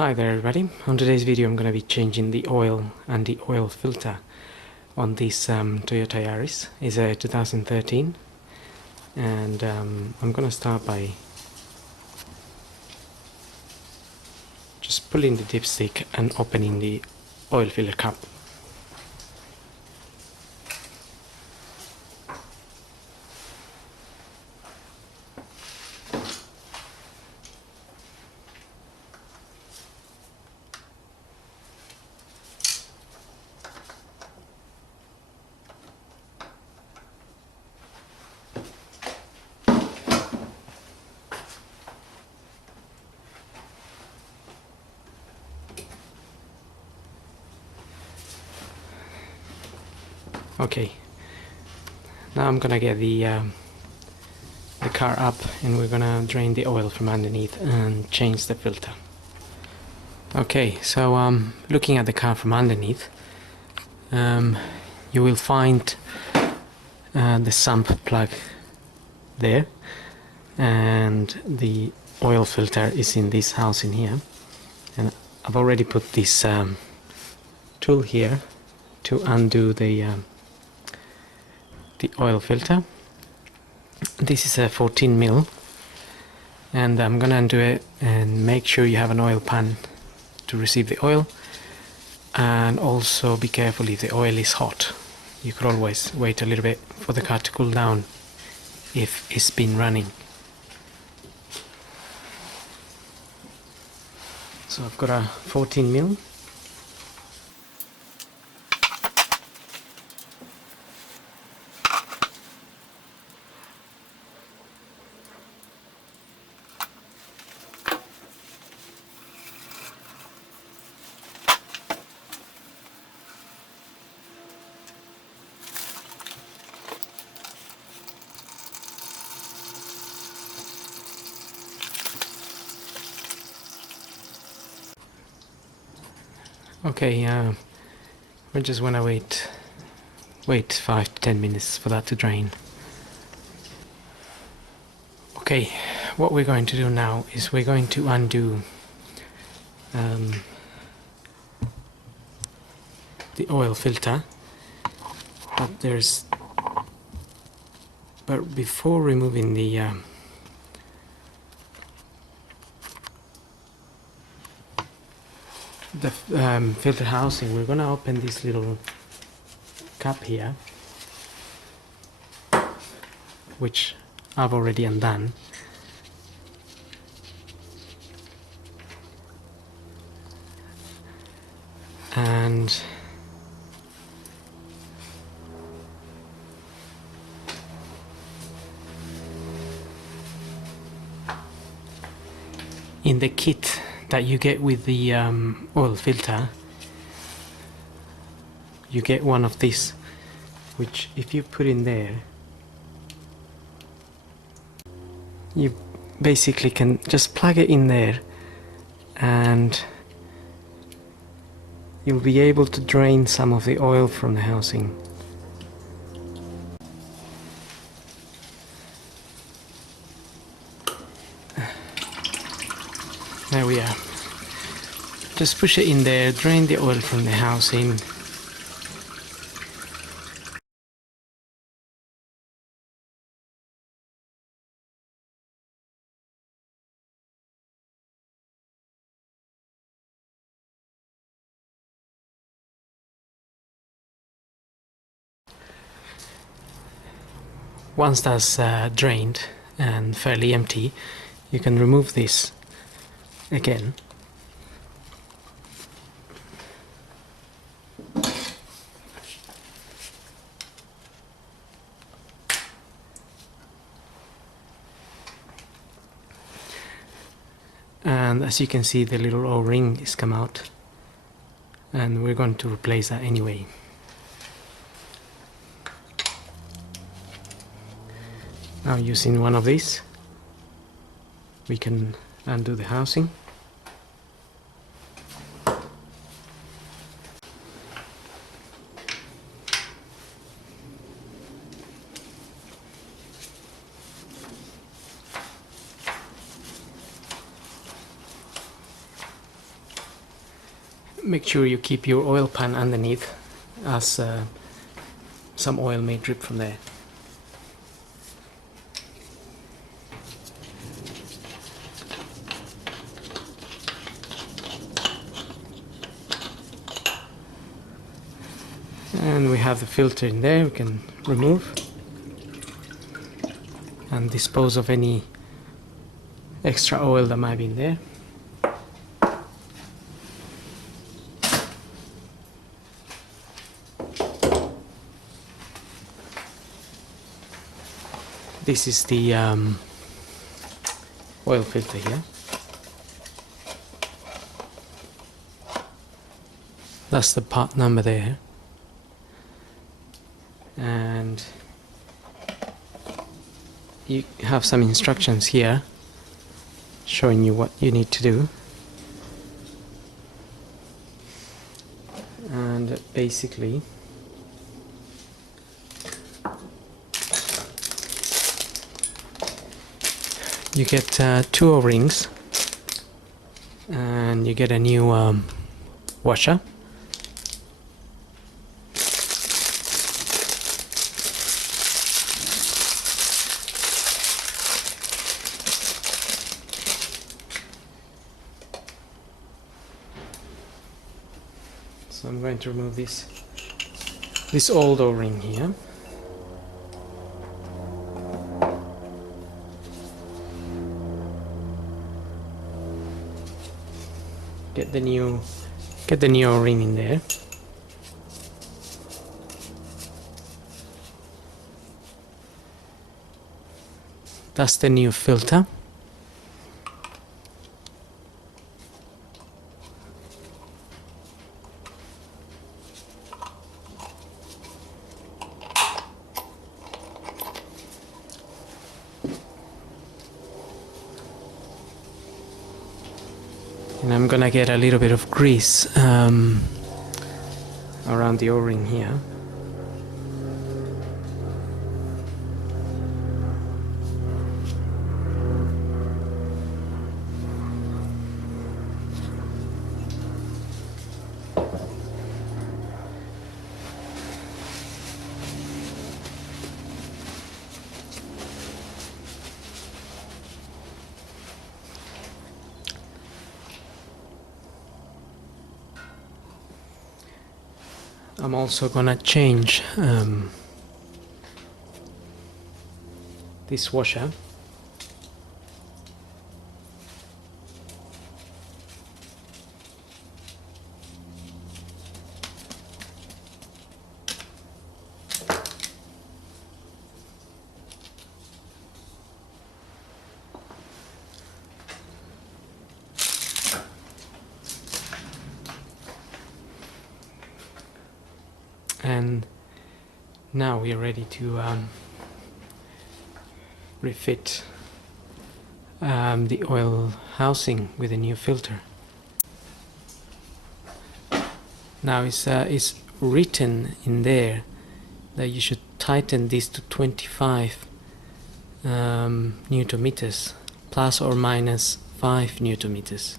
Hi there everybody. On today's video I'm going to be changing the oil and the oil filter on this Toyota Yaris. It's a 2013 and I'm going to start by just pulling the dipstick and opening the oil filler cap. Okay, now I'm gonna get the car up and we're gonna drain the oil from underneath and change the filter. Okay, so looking at the car from underneath, you will find the sump plug there, and the oil filter is in this house in here, and I've already put this tool here to undo the oil filter. This is a 14mm, and I'm gonna undo it and make sure you have an oil pan to receive the oil, and also be careful if the oil is hot. You could always wait a little bit for the car to cool down if it's been running. So I've got a 14mm. Okay, we're just gonna wait 5 to 10 minutes for that to drain. Okay, what we're going to do now is we're going to undo the oil filter, but before removing the filter housing, we're gonna open this little cap here, which I've already undone. And in the kit that you get with the oil filter, you get one of these, which if you put in there, you basically can just plug it in there and you'll be able to drain some of the oil from the housing. There we are. Just push it in there, drain the oil from the housing. Once that's drained and fairly empty, you can remove this again. And as you can see, the little O-ring is come out, and we're going to replace that anyway. Now, using one of these, we can undo the housing. make sure you keep your oil pan underneath, as some oil may drip from there. And we have the filter in there, we can remove and dispose of any extra oil that might be in there. This is the oil filter here. That's the part number there. And you have some instructions here showing you what you need to do. And basically you get 2 O-rings and you get a new washer. So I'm going to remove this old O-ring here. Get the new O-ring in there. That's the new filter. And I'm gonna get a little bit of grease around the O-ring here. I'm also gonna change this washer. And now we are ready to refit the oil housing with a new filter. Now it's written in there that you should tighten this to 25 Newton meters, plus or minus 5 Newton meters.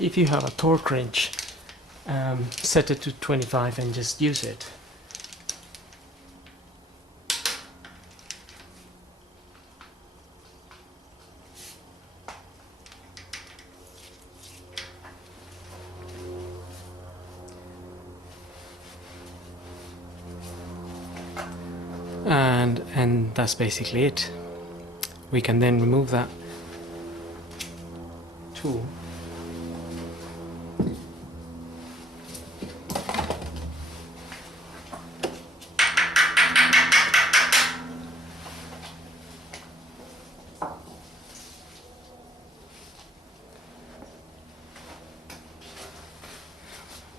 If you have a torque wrench, set it to 25 and just use it. And that's basically it. We can then remove that tool.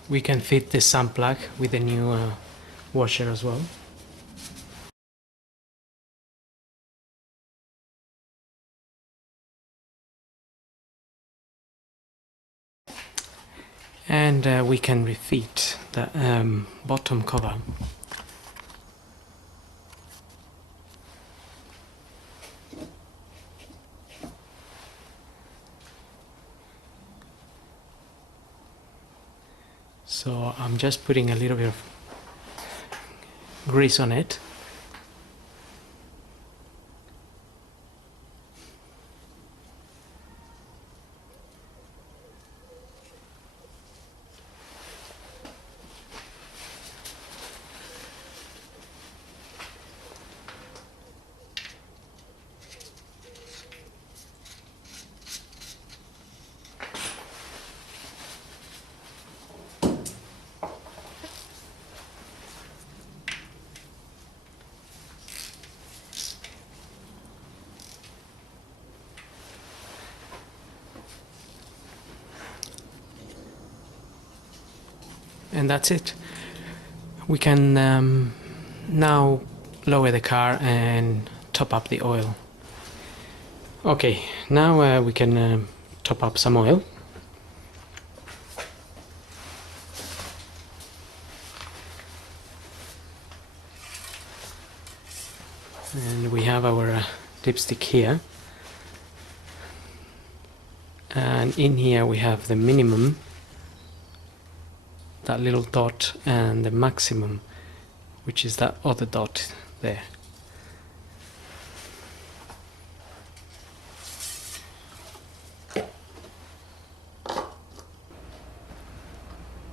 we can fit the sump plug with the new washer as well. And we can refit the bottom cover. So I'm just putting a little bit of grease on it. And that's it. We can now lower the car and top up the oil. Okay, now we can top up some oil. And we have our dipstick here. And in here we have the minimum, that little dot, and the maximum, which is that other dot there.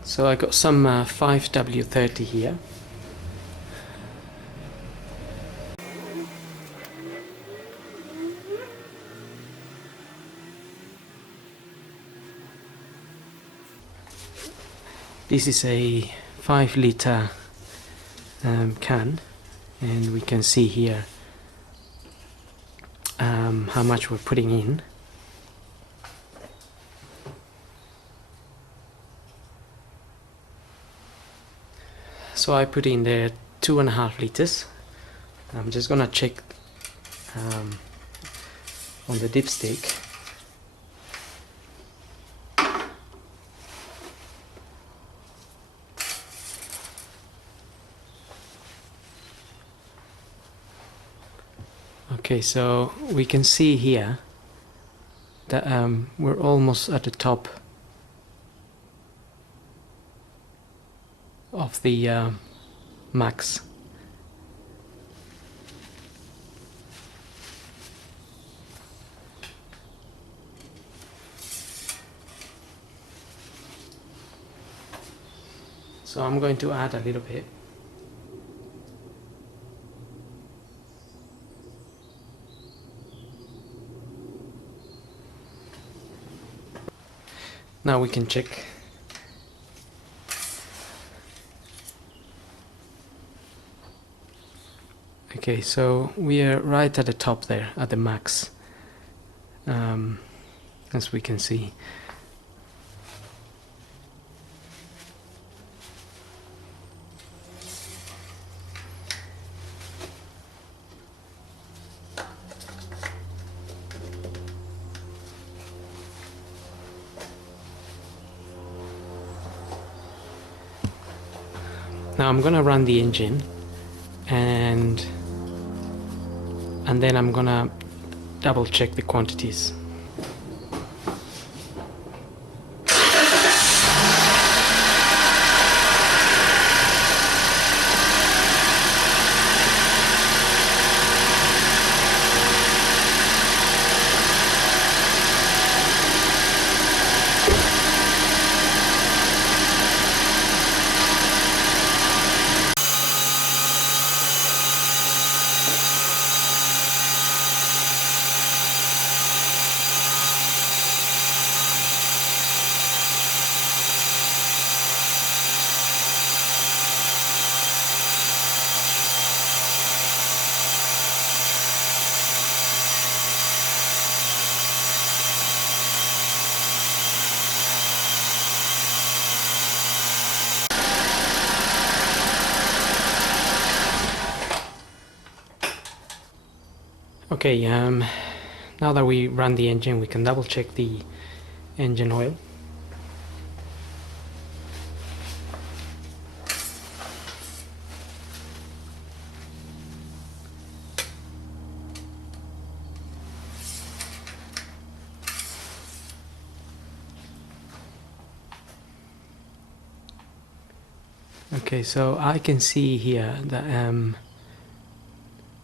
So I got some 5W30 here. This is a 5-liter can, and we can see here how much we're putting in. So I put in there 2.5 liters. I'm just gonna check on the dipstick. Okay, so we can see here that we're almost at the top of the max. So I'm going to add a little bit. Now we can check. Okay, so we are right at the top there, at the max, as we can see. Now I'm gonna run the engine, and then I'm gonna double check the quantities. Okay, now that we run the engine, we can double check the engine oil. Okay, so I can see here that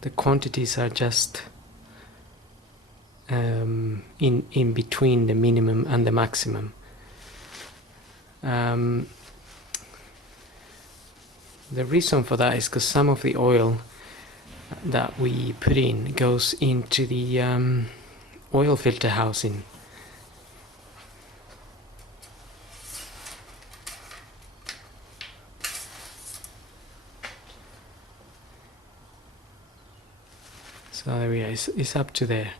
the quantities are just in between the minimum and the maximum. The reason for that is because some of the oil that we put in goes into the oil filter housing. So there we are, it's up to there.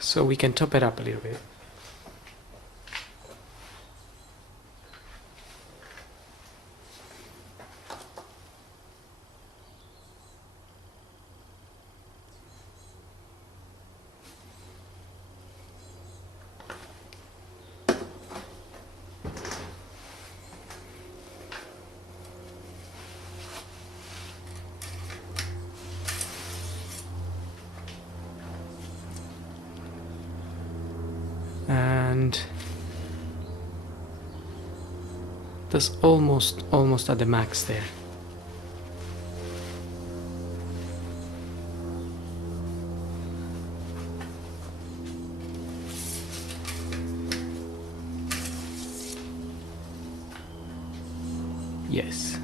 So we can top it up a little bit. And that's almost at the max there. Yes.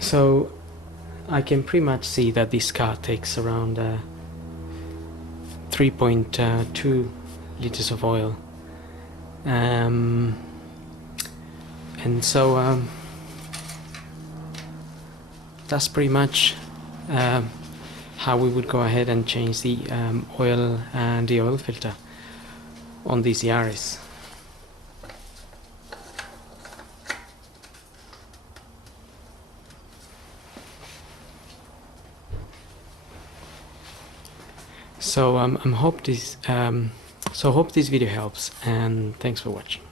So I can pretty much see that this car takes around 3.2 liters of oil, and so that's pretty much how we would go ahead and change the oil and the oil filter on this Yaris. So hope this video helps, and thanks for watching.